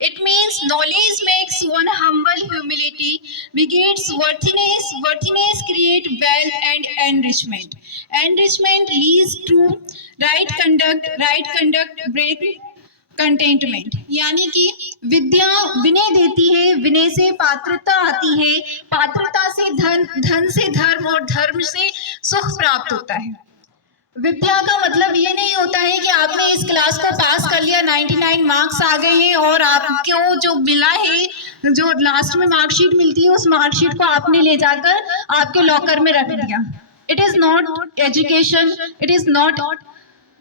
It means knowledge makes one humble, humility begets worthiness, worthiness create wealth and enrichment. Enrichment leads to right conduct break contentment, यानी कि विद्या विनय देती है, विनय से पात्रता आती है, पात्रता से धन, धन से धर्म और धर्म से सुख प्राप्त होता है। विद्या का मतलब ये नहीं होता है कि आपने इस क्लास को पास कर लिया, 99 मार्क्स आ गए हैं और आपको जो मिला है, जो लास्ट में मार्कशीट मिलती है, उस मार्कशीट को आपने ले जाकर आपके लॉकर में रख दिया। It is not education, it is not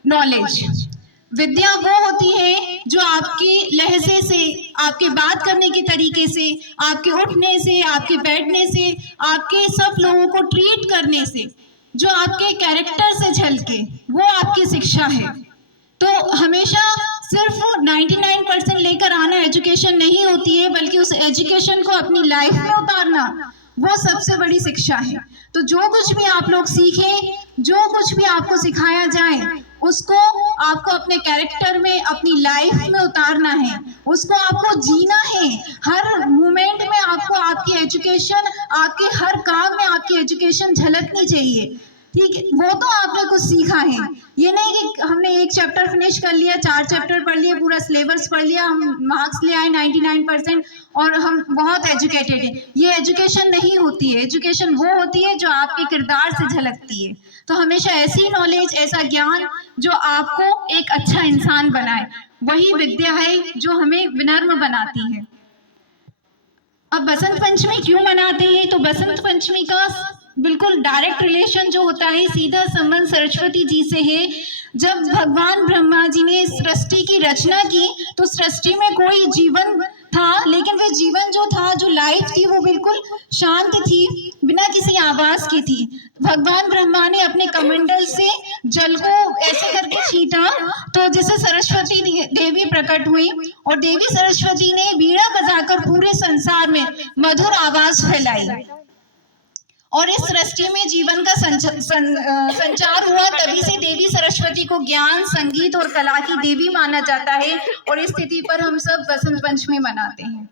knowledge. विद्या वो होती है जो आपके लहजे से, आपके बात करने के तरीके से, आपके उठने से, आपके बैठने से, आपके सब लोगों को ट्रीट करने से, जो आपके कैरेक्टर से झलके, वो आपकी शिक्षा है। तो हमेशा सिर्फ 99% लेकर आना एजुकेशन नहीं होती है, बल्कि उस एजुकेशन को अपनी लाइफ में उतारना वो सबसे बड़ी शिक्षा है। तो जो कुछ भी आप लोग सीखें, जो कुछ भी आपको सिखाया जाए, उसको आपको अपने कैरेक्टर में, अपनी लाइफ में उतारना है, उसको आपको जीना है। हर मोमेंट में आपको आपकी एजुकेशन, आपके हर काम में आपकी एजुकेशन झलकनी चाहिए। ठीक है, वो तो आपने कुछ सीखा है, ये नहीं कि हमने एक चैप्टर फिनिश कर लिया, 4 चैप्टर पढ़ लिए, पूरा सिलेबस पढ़ लिया, हम मार्क्स ले आए 99% और हम बहुत एजुकेटेड हैं। ये एजुकेशन नहीं होती है। एजुकेशन वो होती है जो आपके किरदार से झलकती है। तो हमेशा ऐसी नॉलेज, ऐसा ज्ञान जो आपको एक अच्छा इंसान बनाए, वही विद्या है जो हमें विनम्र बनाती है। अब बसंत पंचमी क्यों मनाते हैं? तो बसंत पंचमी का बिल्कुल डायरेक्ट रिलेशन जो होता है, सीधा संबंध सरस्वती जी से है। जब भगवान ब्रह्मा जी ने सृष्टि की रचना की, तो सृष्टि में कोई जीवन था, लेकिन वह जीवन जो था, जो लाइफ थी, वो बिल्कुल शांत थी, बिना किसी आवाज की थी। भगवान ब्रह्मा ने अपने कमंडल से जल को ऐसे करके छींटा, तो जिससे सरस्वती देवी प्रकट हुई, और देवी सरस्वती ने बीड़ा बजाकर पूरे संसार में मधुर आवाज फैलाई, और इस सृष्टि में जीवन का संचार हुआ। तभी से देवी सरस्वती को ज्ञान, संगीत और कला की देवी माना जाता है, और इस स्थिति पर हम सब बसंत पंचमी मनाते हैं।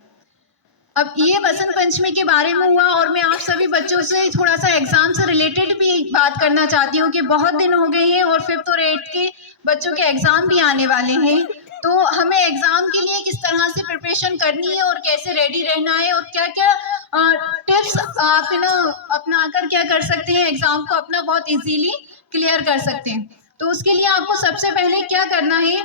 अब ये बसंत पंचमी के बारे में हुआ, और मैं आप सभी बच्चों से थोड़ा सा एग्जाम से रिलेटेड भी बात करना चाहती हूँ कि बहुत दिन हो गए हैं और 5th और 8th के बच्चों के एग्जाम भी आने वाले हैं। तो हमें एग्जाम के लिए किस तरह से प्रिपरेशन करनी है और कैसे रेडी रहना है, और क्या क्या टिप्स आप अपना कर क्या कर सकते हैं, एग्जाम को अपना बहुत इजीली क्लियर कर सकते हैं। तो उसके लिए आपको सबसे पहले क्या करना है?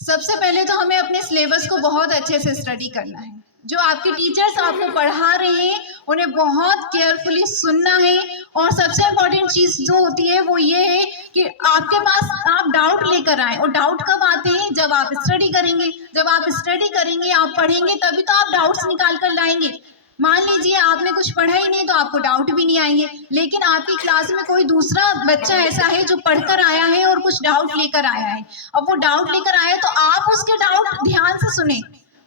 सबसे पहले तो हमें अपने सिलेबस को बहुत अच्छे से स्टडी करना है। जो आपके टीचर्स आपको पढ़ा रहे हैं, उन्हें बहुत केयरफुली सुनना है। और सबसे इम्पोर्टेंट चीज़ जो होती है वो ये है कि आपके पास आप डाउट लेकर आए। और डाउट कब आते हैं? जब आप स्टडी करेंगे। जब आप स्टडी करेंगे, आप पढ़ेंगे, तभी तो आप डाउट्स निकाल कर लाएंगे। मान लीजिए आपने कुछ पढ़ा ही नहीं, तो आपको डाउट भी नहीं आएंगे। लेकिन आपकी क्लास में कोई दूसरा बच्चा ऐसा है जो पढ़कर आया है और कुछ डाउट लेकर आया है। अब वो डाउट लेकर आया, तो आप उसके डाउट ध्यान से सुने।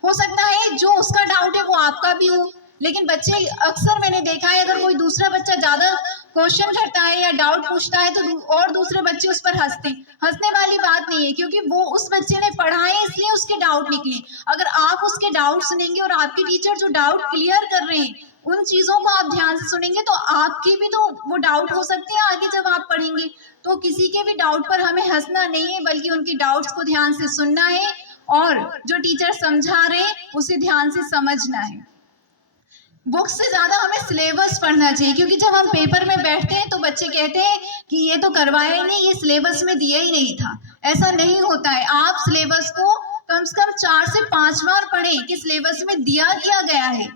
हो सकता है जो उसका डाउट है वो आपका भी हो, लेकिन बच्चे अक्सर मैंने देखा है, अगर कोई दूसरा बच्चा ज्यादा क्वेश्चन करता है या डाउट पूछता है, तो और दूसरे बच्चे उस पर हंसते हैं। हंसने वाली बात नहीं है, क्योंकि वो उस बच्चे ने पढ़ा है, इसलिए उसके डाउट निकले। अगर आप उसके डाउट सुनेंगे और आपके टीचर जो डाउट क्लियर कर रहे हैं, उन चीजों को आप ध्यान से सुनेंगे, तो आपकी भी तो वो डाउट हो सकते हैं आगे जब आप पढ़ेंगे। तो किसी के भी डाउट पर हमें हंसना नहीं है, बल्कि उनकी डाउट्स को ध्यान से सुनना है, और जो टीचर समझा रहे हैं उसे ध्यान से समझना है। बुक्स से ज़्यादा हमें सिलेबस पढ़ना चाहिए, क्योंकि जब हम पेपर में बैठते हैं तो बच्चे कहते हैं कि ये तो करवाया ही नहीं, ये सिलेबस में दिया ही नहीं था। ऐसा नहीं होता है। आप सिलेबस को कम से कम 4 से 5 बार पढ़ें कि सिलेबस में दिया क्या गया है।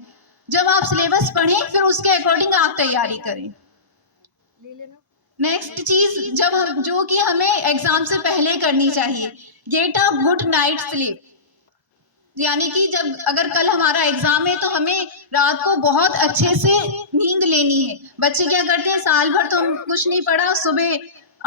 जब आप सिलेबस पढ़ें, फिर उसके अकॉर्डिंग आप तैयारी करें। नेक्स्ट चीज जो कि हमें एग्जाम से पहले करनी चाहिए, get a good night sleep. यानी कि जब अगर कल हमारा एग्जाम है, तो हमें रात को बहुत अच्छे से नींद लेनी है। बच्चे क्या करते हैं, साल भर तो हम कुछ नहीं पढ़ा, सुबह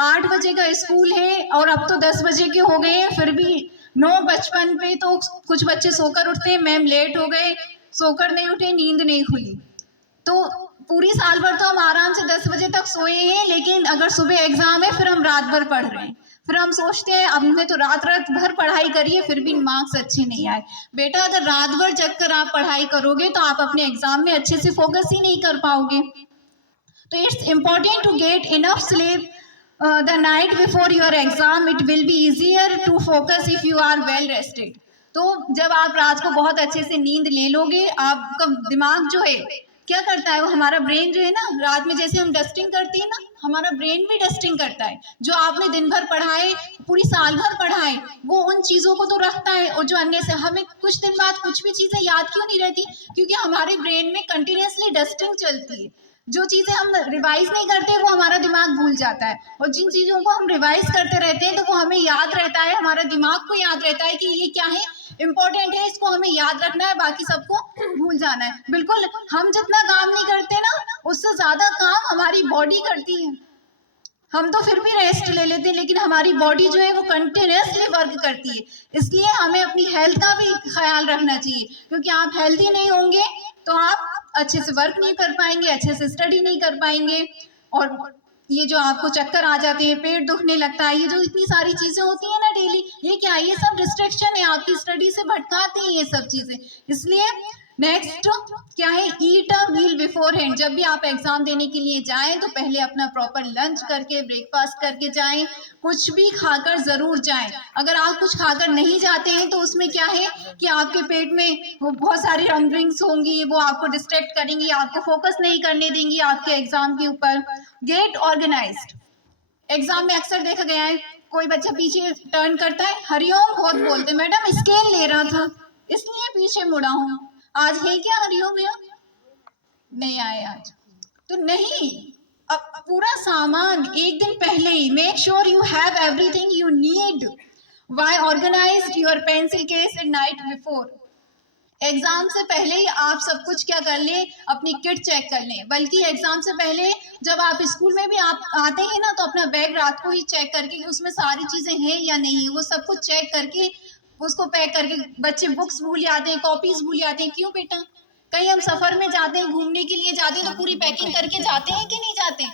8 बजे का स्कूल है और अब तो 10 बजे के हो गए हैं, फिर भी 9:55 पे तो कुछ बच्चे सोकर उठते हैं, मैम लेट हो गए, सोकर नहीं उठे, नींद नहीं खुली। तो पूरी साल भर तो हम आराम से 10 बजे तक सोए हैं, लेकिन अगर सुबह एग्जाम है, फिर हम रात भर पढ़ रहे हैं। फिर हम सोचते हैं अब हमने तो रात रात भर पढ़ाई करी है फिर भी मार्क्स अच्छे नहीं आए। बेटा अगर रात भर जग कर आप पढ़ाई करोगे तो आप अपने एग्जाम में अच्छे से फोकस ही नहीं कर पाओगे। तो it's important to get enough sleep the night before your exam, it will be easier to focus if you are well rested. तो जब आप रात को बहुत अच्छे से नींद ले लोगे, आपका दिमाग जो है क्या करता है, वो हमारा ब्रेन जो है ना, रात में जैसे हम डस्टिंग करते हैं ना, हमारा ब्रेन भी डस्टिंग करता है। जो आपने दिन भर पढ़ाए, पूरी साल भर पढ़ाए, वो उन चीज़ों को तो रखता है, और जो अन्य से हमें कुछ दिन बाद कुछ भी चीज़ें याद क्यों नहीं रहती, क्योंकि हमारे ब्रेन में कंटिन्यूसली डस्टिंग चलती है। जो चीज़ें हम रिवाइज नहीं करते वो हमारा दिमाग भूल जाता है, और जिन चीज़ों को हम रिवाइज करते रहते हैं तो वो हमें याद रहता है, हमारा दिमाग को याद रहता है कि ये क्या है, इंपॉर्टेंट है, इसको हमें याद रखना है, बाकी सबको भूल जाना है। बिल्कुल हम जितना काम नहीं करते ना, उससे ज़्यादा काम हमारी बॉडी करती है। हम तो फिर भी रेस्ट ले लेते हैं, लेकिन हमारी बॉडी जो है वो कंटिन्यूसली वर्क करती है। इसलिए हमें अपनी हेल्थ का भी ख्याल रखना चाहिए, क्योंकि आप हेल्थी नहीं होंगे तो आप अच्छे से वर्क नहीं कर पाएंगे, अच्छे से स्टडी नहीं कर पाएंगे। और ये जो आपको चक्कर आ जाते हैं, पेट दुखने लगता है, ये जो इतनी सारी चीज़ें होती हैं ना डेली, ये क्या है, ये सब डिस्ट्रैक्शन है, आपकी स्टडी से भटकाती हैं ये सब चीज़ें। इसलिए नेक्स्ट क्या है, ईट अ मील बिफोर हैंड। जब भी आप एग्जाम देने के लिए जाएं तो पहले अपना प्रॉपर लंच करके, ब्रेकफास्ट करके जाएं, कुछ भी खाकर ज़रूर जाएं। अगर आप कुछ खाकर नहीं जाते हैं तो उसमें क्या है कि आपके पेट में वो बहुत सारी रंगरिंग्स होंगी, वो आपको डिस्ट्रैक्ट करेंगी, आपको फोकस नहीं करने देंगी आपके एग्जाम के ऊपर। Gate organised. एग्जाम में अक्सर देखा गया है, कोई बच्चा पीछे टर्न करता है, हरिओम बहुत बोलते, मैडम स्केल ले रहा था इसलिए पीछे मुड़ा हूँ। आज है क्या हरिओम यहाँ? नहीं आए आज। तो नहीं, अब पूरा सामान एक दिन पहले ही, make sure you have everything you need. Why organised your pencil case at night before. Exam से पहले ही आप सब कुछ क्या कर लें, अपनी किट चेक कर लें। बल्कि एग्जाम से पहले जब आप स्कूल में भी आप आते हैं ना, तो अपना बैग रात को ही चेक करके कि उसमें सारी चीज़ें हैं या नहीं है, वो सब कुछ चेक करके उसको पैक करके। बच्चे बुक्स भूल जाते हैं, कॉपीज भूल जाते हैं, क्यों बेटा? कहीं हम सफ़र में जाते हैं, घूमने के लिए जाते हैं तो पूरी पैकिंग करके जाते हैं कि नहीं जाते हैं?